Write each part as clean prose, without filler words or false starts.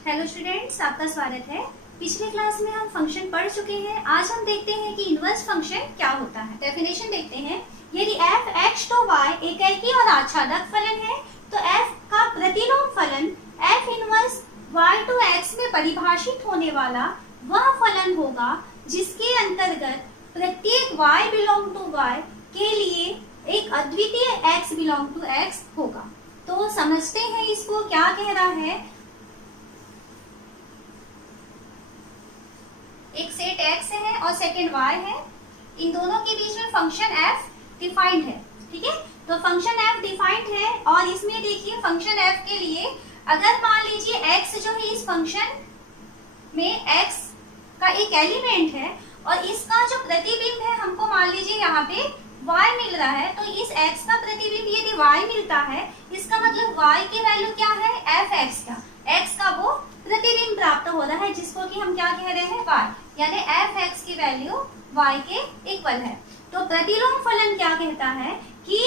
Hello students, आपका स्वागत है। पिछले क्लास में हम फंक्शन पढ़ चुके हैं। आज हम देखते हैं कि इनवर्स फंक्शन क्या होता है। डेफिनेशन देखते हैं। यदि f x to y एकेकी और आच्छादक फलन है तो f का प्रतिलोम फलन f inverse y to x में परिभाषित होने वाला वह फलन होगा जिसके अंतर्गत प्रत्येक y बिलोंग टू y के लिए एक अद्वितीय x बिलोंग टू x होगा। तो समझते हैं इसको क्या कह रहा है। एक सेट x है और सेकंड y है। इन दोनों के बीच में फंक्शन f डिफाइंड है। ठीक है, तो फंक्शन f डिफाइंड है और इसमें देखिए फंक्शन f के लिए अगर मान लीजिए x जो है इस फंक्शन में x का एक एलिमेंट है और इसका जो प्रतिबिंब है हमको मान लीजिए यहाँ पे y मिल रहा है, तो इस x का प्रतिबिंब यदि y मिलता है इसका मतलब y की वैल्यू क्या है, f(x) का x का वो प्रतिबिंब प्राप्त हो रहा है जिसको कि हम क्या कह रहे हैं, y, यानी f(x) की वैल्यू y के इक्वल है। तो प्रतिलोम फलन क्या कहता है कि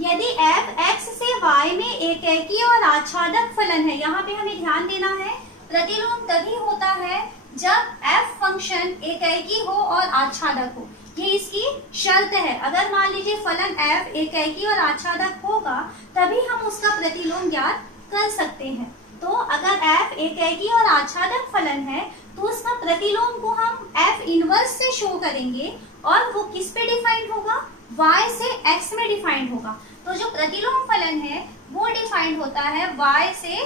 यदि f(x) से y में एकेकी और आच्छादक फलन है, यहाँ पे हमें ध्यान देना है प्रतिलोम तभी होता है जब f फंक्शन एकेकी हो और आच्छादक हो। ये इसकी शर्त है। अगर मान लीजिए फलन f एकेकी और आच्छादक होगा तभी हम उसका प्रतिलोम ज्ञात कर सकते हैं। तो अगर f एकेकी और आच्छादक फलन है तो उसका प्रतिलोम को हम f इनवर्स से शो करेंगे और वो किस पे डिफाइंड होगा, y से x में डिफाइंड होगा। तो जो प्रतिलोम फलन है वो डिफाइंड होता है y से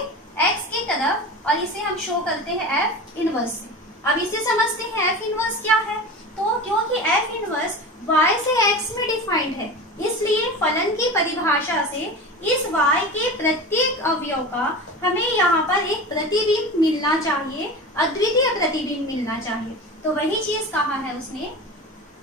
x की तरफ और इसे हम शो करते हैं f इनवर्स से। अब इसे समझते हैं f इनवर्स क्या है। तो क्योंकि f इनवर्स y से x में डिफाइंड है इसलिए फलन की परिभाषा से इस y के प्रत्येक अवयव का हमें यहाँ पर एक प्रतिबिंब मिलना चाहिए, अद्वितीय प्रतिबिंब मिलना चाहिए। तो वही चीज कहा है उसने,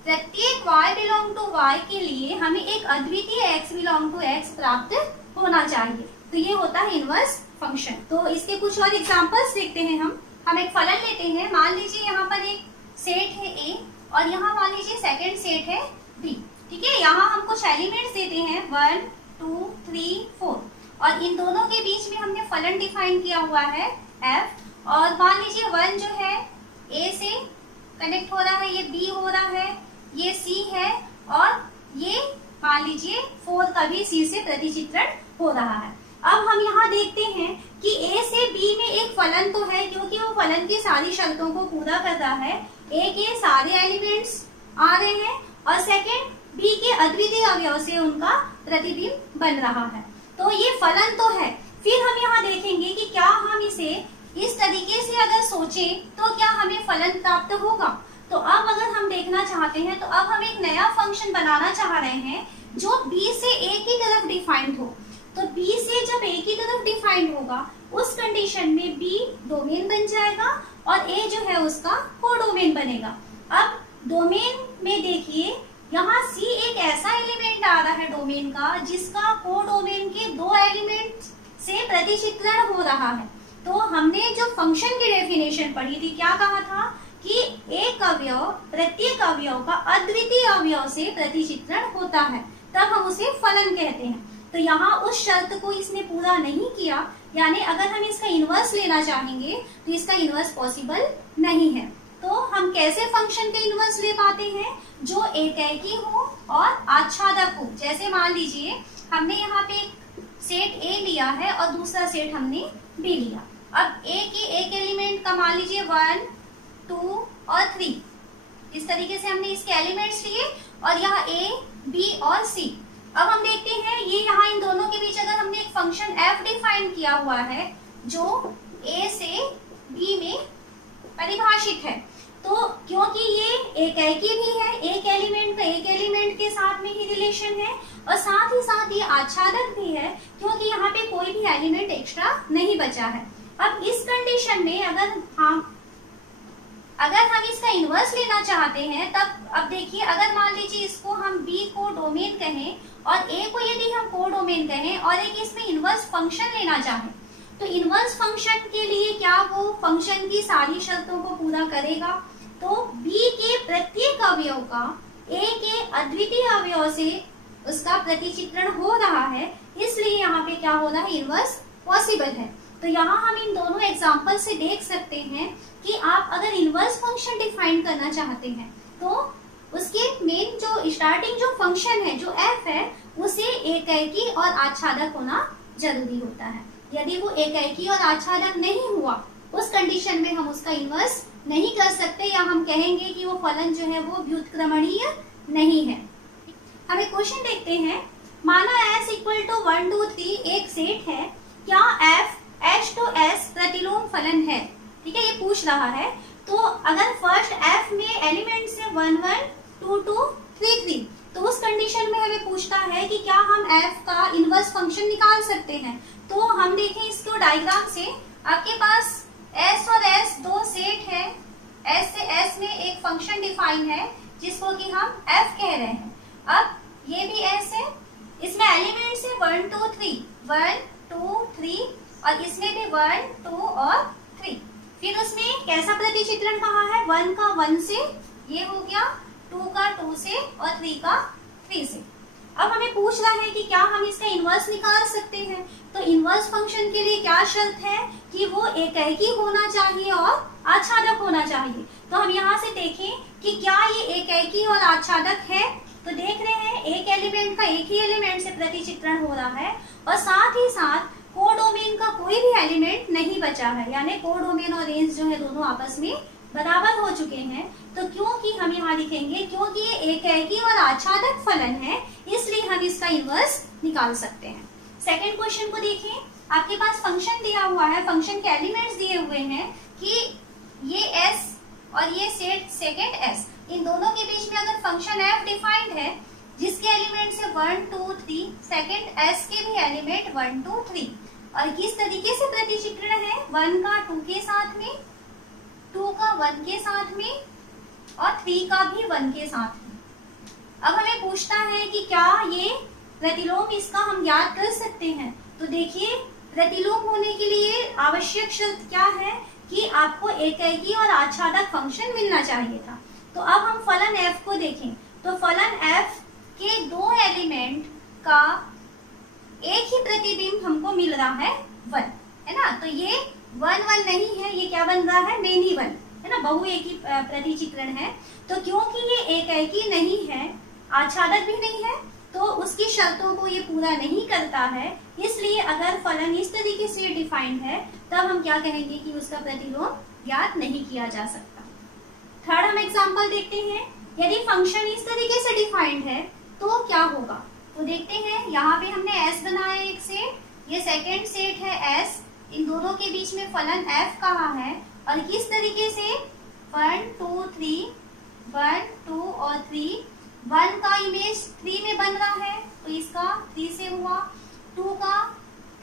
प्रत्येक y बिलोंग टू y के लिए हमें एक अद्वितीय x बिलोंग टू x प्राप्त होना चाहिए। तो ये होता है इनवर्स फंक्शन। तो इसके कुछ और एग्जांपल्स देखते हैं। हम एक फलन लेते हैं। मान लीजिए यहाँ पर एक सेट है A और यहाँ मान लीजिए सेकंड सेट है B। ठीक है, यहाँ हम कुछ एलिमेंट्स देते हैं 1 2 3 4 और इन दोनों के बीच में हमने फलन डिफाइन किया हुआ है f। और मान लीजिए 1 जो है A से कनेक्ट हो रहा है, ये B हो रहा है, ये C है और ये मान लीजिए 4 का भी C से प्रतिचित्रण हो रहा है। अब हम यहाँ देखते हैं कि A से B में एक फलन तो है क्योंकि वो फलन की सारी शर्तों को पूरा कर रहा है। A के सारे एलिमेंट्स आ रहे हैं और सेकंड B के अद्वितीय अवयव से उनका प्रतिबिंब बन रहा है। तो ये फलन तो है। फिर हम यहाँ देखेंगे कि क्या हम इसे इस तरीके से अगर सोचें तो क्या हमें फलन प्राप्त होगा। तो अब अगर हम देखना चाहते हैं तो अब हम एक नया फंक्शन बनाना चाह रहे हैं जो B से A की तरफ डिफाइंड हो। तो B से जब A की तरफ डिफाइंड होगा उस कंडीशन में B डोमेन बन जाएगा और A जो है उसका कोडोमेन बनेगा। अब डोमेन में देखिए यहाँ C एक ऐसा एलिमेंट आ रहा है डोमेन का जिसका कोडोमेन के दो एलिमेंट से प्रतिचित्रण हो रहा है। तो हमने जो फंक्शन की डेफिनेशन पढ़ी थी क्या कहा था कि एक अवयव प्रत्येक अवयव का अद्वितीय अवयव से प्रतिचित्रण होता है, तब हम उसे फलन कहते हैं। तो यहाँ उस शर्त को इसने पूरा नहीं किया, यानी अगर हम इसका इनवर्स लेना चाहेंगे तो इसका इनवर्स पॉसिबल नहीं है। तो हम कैसे फंक्शन का इनवर्स ले पाते हैं, जो एकेकी हो और आच्छादक हो। जैसे मान लीजिए हमने यहाँ पे सेट A लिया है और दूसरा सेट हमने B लिया। अब A के एक एलिमेंट का मान लीजिए 1 2 और 3, इस तरीके से हमने इसके एलिमेंट्स लिए और यहाँ A B और C। अब हम देखते हैं ये यहाँ इन दोनों के बीच अगर हमने एक फंक्शन f डिफाइन किया हुआ है जो A से B में परिभाषित है, तो क्योंकि ये एकेकी भी है, एक एलिमेंट का एक एलिमेंट के साथ में ही रिलेशन है और साथ ही साथ ये आच्छादक भी है क्योंकि यहाँ पे कोई भी एलिमेंट एक्स्ट्रा नहीं बचा है। अब इस कंडीशन में अगर हम इसका इनवर्स लेना चाहते हैं तब अब देखिए अगर मान लीजिए इसको हम B को डोमेन कहें और A को यदि हम कोडोमेन कहें और एक इसमें इनवर्स फंक्शन लेना चाहें तो इनवर्स फंक्शन के लिए क्या वो फंक्शन की सारी शर्तों को पूरा करेगा। तो B के प्रत्येक अवयव का A के अद्वितीय अवयव से उसका प्रतिचित्रण हो रहा है, इसलिए यहाँ पे क्या हो रहा है, इनवर्स पॉसिबल है। तो यहाँ हम इन दोनों एग्जाम्पल से देख सकते हैं कि आप अगर इनवर्स फंक्शन डिफाइन करना चाहते हैं तो उसके मेन जो स्टार्टिंग जो फंक्शन है जो f है उसे एकाएकी और आच्छादक होना जरूरी होता है। यदि वो एकाएकी और आच्छादक नहीं हुआ उस कंडीशन में हम उसका इनवर्स नहीं कर सकते, या हम कहेंगे कि वो फलन जो है वो व्युत्क्रमणीय नहीं है। हम एक क्वेश्चन देखते हैं। माना s इक्वल टू 1 2 3 एक सेट है, क्या f h to s प्रतिलोम फलन है? ठीक है, ये पूछ रहा है। तो अगर फर्स्ट f में एलिमेंट से 1 1 2 2 3 3, तो उस कंडीशन में हमें पूछता है कि क्या हम f का इनवर्स फंक्शन निकाल सकते हैं। तो हम देखें इसको डायग्राम से, आपके पास s और s दो सेट है, s से s में एक फंक्शन डिफाइन है जिसको कि हम f कह रहे हैं। अब ये भी s है, इसमें एलिमेंट से 1 2 3 1 2 3 और इसमें भी 1 2 और 3। फिर उसमें कैसा प्रतिचित्रण कहा है, 1 का 1 से ये हो गया, 2 का 2 से और 3 का 3 से। अब हमें पूछ रहा है कि क्या हम इसका इनवर्स निकाल सकते हैं। तो इनवर्स फंक्शन के लिए क्या शर्त है कि वो एकाएकी होना चाहिए और आच्छादक होना चाहिए। तो हम यहाँ से देखें कि क्या ये एकाएकी और आच्छादक है। तो देख रहे हैं एक एलिमेंट का एक ही एलिमेंट से प्रतिचित्रण हो रहा है और साथ ही साथ कोडोमेन का कोई भी एलिमेंट नहीं बचा है, यानी कोडोमेन और रेंज जो है दोनों आपस में बराबर हो चुके हैं। तो क्योंकि हम यहाँ लिखेंगे क्योंकि ये एकाएकी और आच्छादक फलन है, इसलिए हम इसका इनवर्स निकाल सकते हैं। सेकंड क्वेश्चन को देखें, आपके पास फंक्शन दिया हुआ है, फंक्शन के एलिमेंट्स दिए हुए हैं कि ये s और ये सेट सेकेंड s, इन दोनों के बीच में अगर फंक्शन f डिफाइंड है जिसके एलिमेंट से 1 2 3, सेकेंड s के भी एलिमेंट 1 2 3, और किस तरीके से प्रतिचित्रण है, 1 का 2 के साथ में, 2 का 1 के साथ में और 3 का भी 1 के साथ में। अब हमें पूछता है कि क्या ये प्रतिलोम इसका हम ज्ञात कर सकते हैं। तो देखिए प्रतिलोम होने के लिए आवश्यक शर्त क्या है कि आपको एकाएकी और आच्छादक फंक्शन मिलना चाहिए था। तो अब हम फलन f को देखें, तो फलन f के दो एलिमेंट का एक ही प्रतिबिंब हमको मिल रहा है 1, है ना। तो ये 1 1 नहीं है, ये क्या बन रहा है, मेनी 1, है ना, बहुएकी प्रतिचित्रण है। तो क्योंकि ये एकाएकी नहीं है, आच्छादक भी नहीं है, तो उसकी शर्तों को ये पूरा नहीं करता है। इसलिए अगर फलन इस तरीके से डिफाइंड है तब हम क्या कहेंगे कि उसका प्रतिलोम ज्ञात नहीं किया जा सकता। थर्ड हम एग्जांपल देखते हैं। यदि फंक्शन इस तरीके से डिफाइंड है तो क्या होगा। तो देखते हैं, यहाँ पे हमने s बनाया एक सेट, ये सेकेंड सेट है s, इन दोनों के बीच में फलन f कहा है और किस तरीके से 1 2 3 1 2 और 3, 1 का इमेज 3 में बन रहा है तो इसका 3 से हुआ, 2 का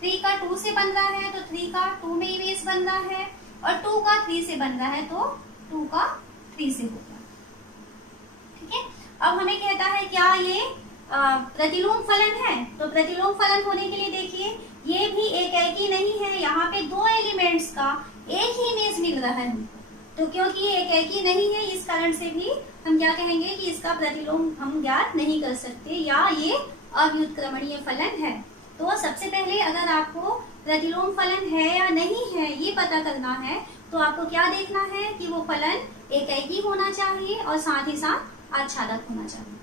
3 का 2 से बन रहा है तो 3 का 2 में इमेज बन रहा है, और 2 का 3 से बन रहा है तो 2 का 3 से होगा। ठीक है, अब हमें कहता है क्या ये प्रतिलोम फलन है। तो प्रतिलोम फलन होने के लिए देखिए ये भी एकाएकी नहीं है, यहाँ पे दो एलिमेंट्स का एक ही इमेज मिल रहा है हमको। तो क्योंकि ये एकाएकी नहीं है इस कारण से भी हम क्या कहेंगे कि इसका प्रतिलोम हम ज्ञात नहीं कर सकते, या ये अव्युत्क्रमणीय फलन है। तो सबसे पहले अगर आपको प्रतिलोम फलन है या नहीं है ये पता करना है तो आपको क्या देखना है कि वो फलन एकाएकी होना चाहिए और साथ ही साथ आच्छादक होना चाहिए।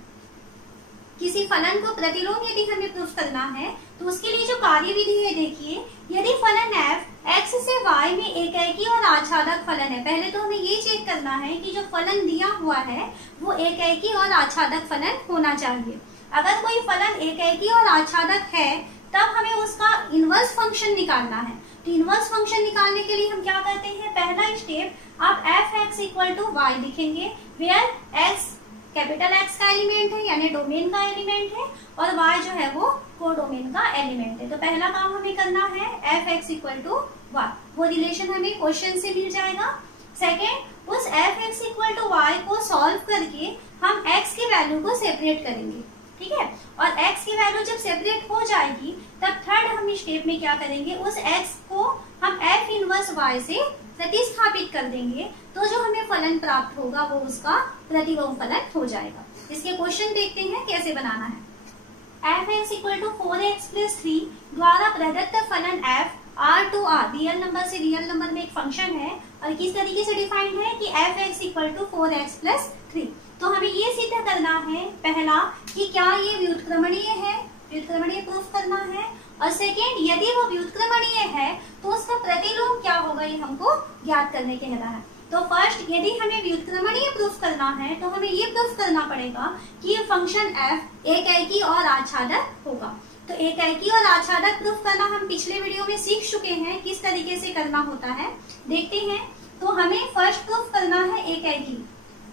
किसी फलन को प्रतिलोम यदि हमें प्रूफ करना है तो उसके लिए जो कार्यविधि है, देखिए यदि फलन f x से y में एकाएकी और आच्छादक फलन है, पहले तो हमें ये चेक करना है कि जो फलन दिया हुआ है वो एकाएकी और आच्छादक फलन होना चाहिए। अगर कोई फलन एकाएकी और आच्छादक है तब हमें उसका इनवर्स फंक्शन निकालना है। तो इनवर्स फंक्शन निकालने के लिए हम क्या करते हैं, पहला स्टेप आप f(x = y) लिखेंगे, वेयर x कैपिटल X का एलिमेंट है यानी डोमेन का एलिमेंट है और y जो है वो कोडोमेन का एलिमेंट है। तो पहला काम हमें करना है f(x = y), वो रिलेशन हमें क्वेश्चन से मिल जाएगा। सेकेंड, उस f(x = y) को सॉल्व करके हम x की वैल्यू को सेपरेट करेंगे, ठीक है। और x की वैल्यू जब सेपरेट हो जाएगी तब थर्ड हम स्टेप में क्या करेंगे, उस x को हम f इनवर्स y से प्रतिस्थापित कर देंगे, तो जो हमें फलन प्राप्त होगा वो उसका प्रतिलोम फलन हो जाएगा। इसके क्वेश्चन देखते हैं कैसे बनाना है। f(x = 4x + 3) द्वारा प्रदत्त फलन f R to R real number से रियल नंबर में एक फंक्शन है और किस तरीके से डिफाइंड है कि F X equal to 4x plus 3। तो हमें ये सिद्ध करना है पहला कि क्या ये व्युत्क्रमणीय है, व्युत्क्रमणीय प्रूफ करना है, और सेकेंड यदि वो व्युत्क्रमणीय है तो उसका प्रतिलोम क्या होगा ये हमको ज्ञात करने के कह रहा है। तो फर्स्ट यदि हमें व्युत्क्रमणीय प्रूफ करना है तो हमें ये प्रूफ करना पड़ेगा कि ये फंक्शन f एकैकी और आच्छादक होगा। तो एकैकी और आच्छादक प्रूफ करना हम पिछले वीडियो में सीख चुके हैं किस तरीके से करना होता है, देखते हैं। तो हमें फर्स्ट प्रूफ करना है एकैकी।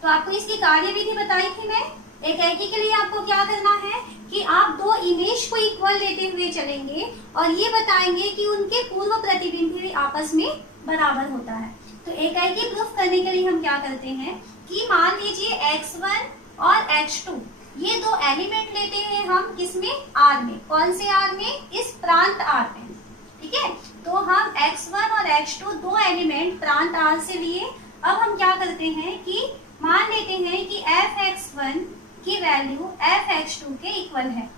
तो आपको इसकी कार्यविधि बताई थी मैं। एकैकी के लिए आपको क्या करना है कि आप दो इमेज को इक्वल लेते हुए चलेंगे और ये बताएंगे कि उनके पूर्व प्रतिबिंब भी आपस में बराबर होता है। तो एकैकी प्रूफ करने के लिए हम क्या करते हैं कि मान लीजिए x1 और x2 ये दो एलिमेंट लेते हैं हम किसमें, R में। कौन से R में, इस प्रांत R में, ठीक है। तो हम x1 और x2 दो एलिमेंट प्रांत R से लिए। अब हम क्या करते हैं कि मान लेते हैं कि fx1 की वैल्यू fx2 के इक्वल है,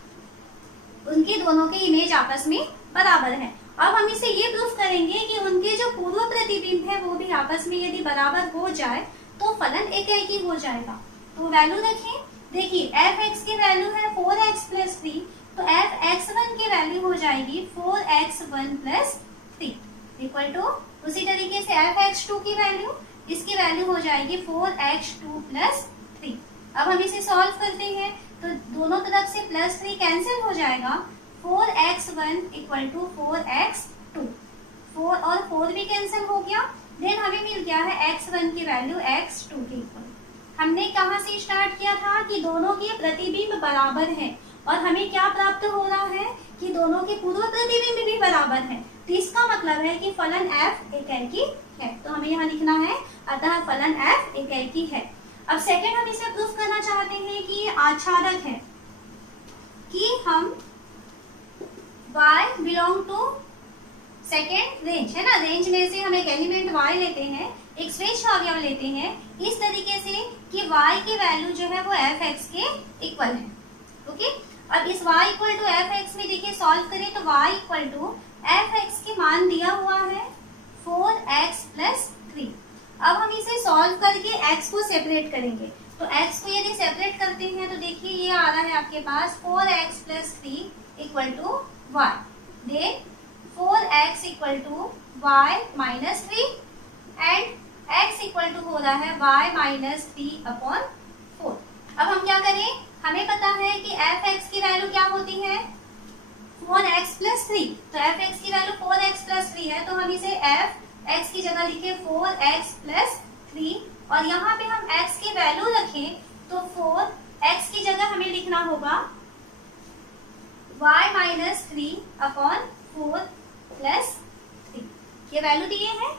उनके दोनों के इमेज आपस में बराबर है। अब हम इसे ये प्रूफ करेंगे कि उनके जो पूर्व प्रतिबिंब है वो भी आपस में यदि बराबर हो जाए तो फलन एकैकी हो जाएगा। तो वैल्यू रखें, देखिए fx की वैल्यू है 4x प्लस 3, तो fx1 की वैल्यू हो जाएगी 4x1 प्लस 3 इक्वल टू, उसी तरीके से fx2 की वैल्यू, इसकी वैल्यू हो जाएगी 4x2 प्लस 3। अब हम इसे सॉल्व करते हैं तो दोनों तरफ से प्लस 3 कैंसिल हो जाएगा, 4x1 इक्वल टू 4x2, 4 और 4 भी कैंसिल हो गया। देन हमें मिल गया है x1 की वैल्यू x2 के इक्वल। हमने कहाँ से स्टार्ट किया था कि दोनों के प्रतिबिंब बराबर है और हमें क्या प्राप्त हो रहा है कि दोनों के पूर्व प्रतिबिंब भी बराबर है। तो इसका मतलब है कि फलन f एकैकी है। तो हमें यहाँ लिखना है अतः फलन f एकैकी है। अब सेकेंड हम इसे प्रूफ करना चाहते हैं कि ये आच्छादक है, कि हम y belong to second range है ना, रेंज में से हम एक एलिमेंट y लेते हैं, एक श्रेष्ठ अवयव लेते हैं इस तरीके से कि y की वैल्यू जो है वो fx के इक्वल है। ओके, अब इस y इक्वल टू fx में देखिए सॉल्व करें तो y इक्वल टू fx के मान दिया हुआ है 4x प्लस 3। अब हम इसे सॉल्व करके x को सेपरेट करेंगे। तो x को यदि सेपरेट करते हैं तो देखिए ये आ रहा है आपके पास 4x plus 3 equal to y, then 4x equal to y minus 3 and x equal to हो रहा है y माइनस 3 अपॉन 4। अब हम क्या करें, हमें पता है कि fx की वैल्यू क्या होती है 4x प्लस 3। तो fx की वैल्यू 4x प्लस 3 है, तो हम इसे fx की जगह लिखे 4x प्लस 3 और यहाँ पे हम x की वैल्यू रखें तो 4x की जगह हमें लिखना होगा y माइनस 3 अपॉन 4 प्लस 3। ये वैल्यू दिए हैं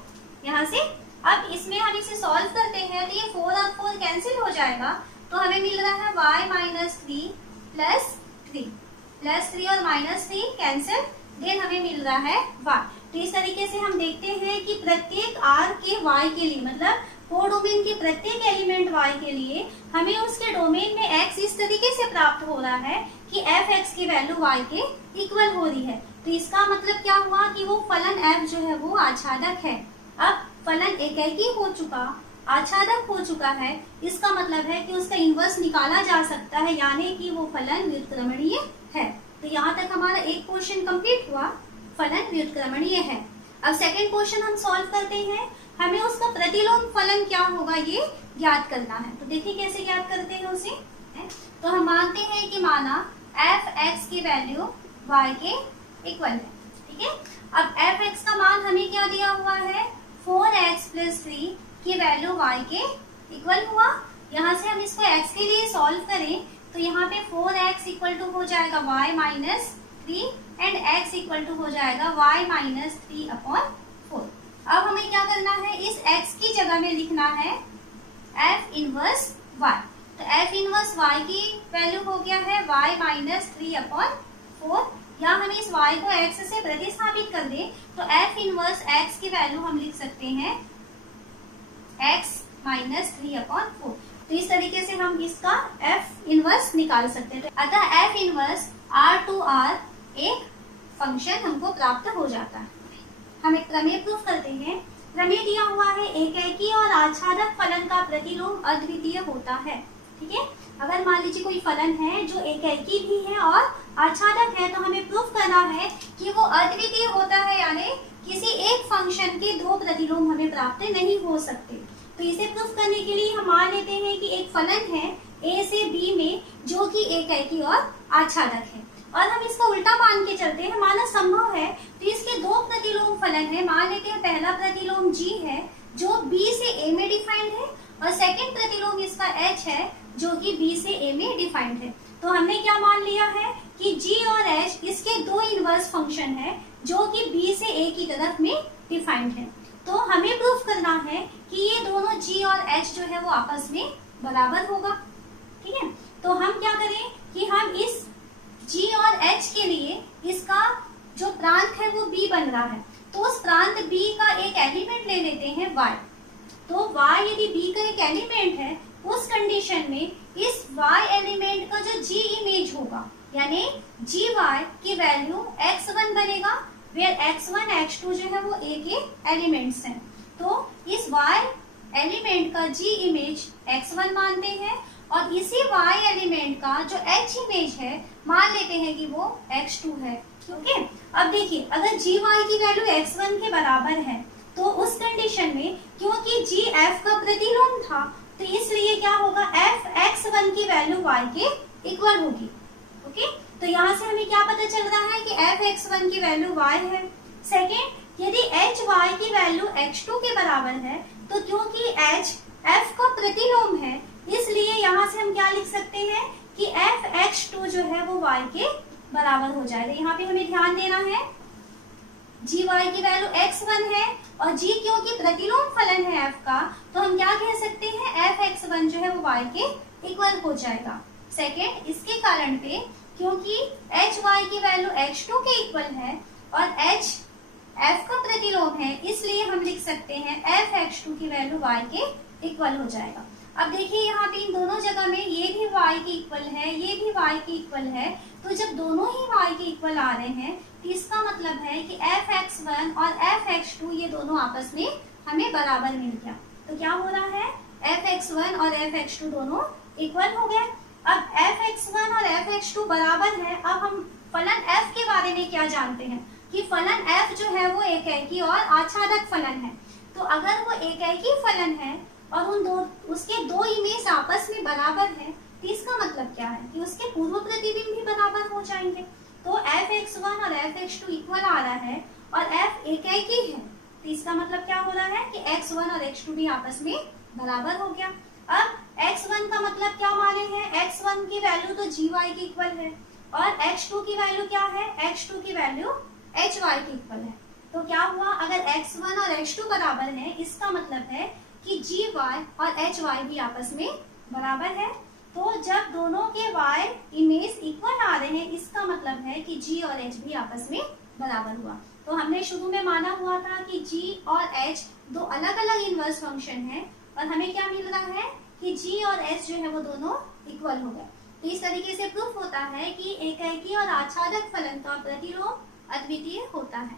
यहाँ से। अब इसमें हम इसे सॉल्व करते हैं तो ये 4 और 4 कैंसिल हो जाएगा, तो हमें मिल रहा है y माइनस 3 प्लस 3 और माइनस 3 कैंसिल, देन हमें मिल रहा है y। तो इस तरीके से हम देखते हैं कि प्रत्येक r के y के लिए, मतलब कोडोमेन के प्रत्येक एलिमेंट y के लिए हमें उसके डोमेन में x इस तरीके से प्राप्त हो रहा है कि fx की वैल्यू y के इक्वल हो रही है। तो इसका मतलब क्या हुआ कि वो फलन f जो है वो आच्छादक है। अब फलन एकैकी हो चुका, आच्छादक हो चुका है, इसका मतलब है कि उसका इनवर्स निकाला जा सकता है, यानी कि वो फलन व्युत्क्रमणीय है। तो यहाँ तक हमारा एक क्वेश्चन कंप्लीट हुआ, फलन व्युत्क्रमणीय है। अब सेकंड क्वेश्चन हम सॉल्व करते हैं, हमें उसका प्रतिलोम फलन क्या होगा ये ज्ञात करना है। तो देखिए कैसे ज्ञात करते हैं उसे। तो हम मानते हैं कि माना f(x) की वैल्यू y के इक्वल है, ठीक है। अब f(x) का मान हमें क्या दिया हुआ है 4x प्लस 3 की वैल्यू y के इक्वल हुआ। यहाँ से हम इसको x के लिए सॉल्व करें तो यहाँ पे 4x इक्वल टू हो जाएगा y minus 3 and x equal to हो जाएगा y माइनस 3 अपॉन 4। अब हमें क्या करना है, इस x की जगह में लिखना है f इनवर्स y। तो f इनवर्स y की वैल्यू हो गया है y माइनस 3 अपॉन 4। या हम इस y को x से प्रतिस्थापित कर दें तो f इनवर्स x की वैल्यू हम लिख सकते हैं x माइनस 3 अपॉन 4। तो इस तरीके से हम इसका f इनवर्स निकाल सकते हैं। अतः f inverse r to r एक फंक्शन हमको प्राप्त हो जाता है। हम एक प्रमेय प्रूफ करते हैं। प्रमेय दिया हुआ है एकेकी और आच्छादक फलन का प्रतिलोम अद्वितीय होता है। ठीक है, अगर मान लीजिए कोई फलन है जो एकेकी भी है और आच्छादक है, तो हमें प्रूफ करना है कि वो अद्वितीय होता है, यानी किसी एक फंक्शन के दो प्रतिलोम हमें प्राप्त नहीं हो सकते। तो इसे प्रूफ करने के लिए हम मान लेते हैं कि एक फलन है ए से बी में जो कि एकेकी और आच्छादक है, और हम इसको उल्टा मान के चलते हैं, माना संभव है तो इसके दो प्रतिलोम फलन है। मान लेते हैं पहला प्रतिलोम जी है जो बी से ए में डिफाइंड है, और सेकंड प्रतिलोम इसका एच है जो कि बी से ए में डिफाइंड है। तो हमने क्या मान लिया है कि जी और एच इसके दो इनवर्स फंक्शन है जो कि बी से ए की तरफ में डिफाइंड है। तो हमें प्रूफ करना है कि ये दोनों जी और एच जो है वो आपस में बराबर होगा। ठीक है, तो हम क्या करें कि हम इस जी और एच के लिए इसका जो प्रांत है वो बी बन रहा है, तो उस प्रांत बी का एक एलिमेंट ले लेते हैं y। तो y यदि b का एक एलिमेंट है, उस कंडीशन में इस y एलिमेंट का जो g इमेज होगा, यानी gy की वैल्यू x1 बनेगा, वेयर x1 x2 जो है वो a के एलिमेंट्स हैं। तो इस y एलिमेंट का g इमेज x1 मानते हैं, और इसी y एलिमेंट का जो h इमेज है मान लेते हैं कि वो x2 है। ओके, अब देखिए अगर gy की वैल्यू x1 के बराबर है, तो उस कंडीशन में क्योंकि g f का प्रतिलोम था, तो इसलिए क्या होगा, f x1 की वैल्यू y के इक्वल होगी। ओके, तो यहाँ से हमें क्या पता चल रहा है कि f x1 की वैल्यू y है। सेकेंड, यदि h y की वैल्यू x2 के बराबर है, तो क्योंकि h f का प्रतिलोम है, इसलिए यहाँ से हम क्या लिख सकते हैं कि f x2 जो है वो y के बराबर हो जाएगा। यहाँ पे हमें ध्यान देना है gy की वैल्यू x1 है, और g क्योंकि प्रतिलोम फलन है f का, तो हम क्या कह सकते हैं f x1 जो है वो y के इक्वल हो जाएगा। सेकेंड, इसके कारण पे क्योंकि h y की वैल्यू x2 के इक्वल है और h f का प्रतिलोम है, इसलिए हम लिख सकते हैं f x2 की वैल्यू y के इक्वल हो जाएगा। अब देखिए यहाँ पे इन दोनों जगह में ये भी y के इक्वल है, ये भी y के इक्वल है, तो जब दोनों ही y के इक्वल आ रहे हैं, तो इसका मतलब है कि f x1 और f x2 ये दोनों आपस में हमें बराबर मिल गया। तो क्या हो रहा है, f x1 और f x2 दोनों इक्वल हो गए। अब f x1 और f x2 बराबर है। अब हम फलन f के बारे में क्या जानते हैं कि फलन f जो है वो एकेकी और आच्छादक फलन है। तो अगर वो एकेकी फलन है और उसके दो इमेज आपस में बराबर है, तो इसका मतलब क्या है कि उसके पूर्व प्रतिबिंब भी बराबर हो जाएंगे। तो f x1 और f x2 इक्वल आ रहा है और f एकेकी है, तो इसका मतलब क्या हो रहा है कि x1 और x2 भी आपस में बराबर हो गया। अब x1 का मतलब क्या माने हैं, x1 की वैल्यू तो gy की इक्वल है, और x2 की वैल्यू क्या है, x2 की वैल्यू hy की इक्वल है। तो क्या हुआ, अगर x1 और x2 बराबर है, इसका मतलब है कि gy और hy भी आपस में बराबर है। तो जब दोनों के y इमेज इक्वल आ रहे हैं, इसका मतलब है कि g और h भी आपस में बराबर हुआ। तो हमने शुरू में माना हुआ था कि g और h दो अलग अलग इनवर्स फंक्शन हैं, और हमें क्या मिल रहा है कि g और h जो है वो दोनों इक्वल हो गए। तो इस तरीके से प्रूफ होता है कि एकेकी और आच्छादक फलन का प्रतिलोम अद्वितीय होता है।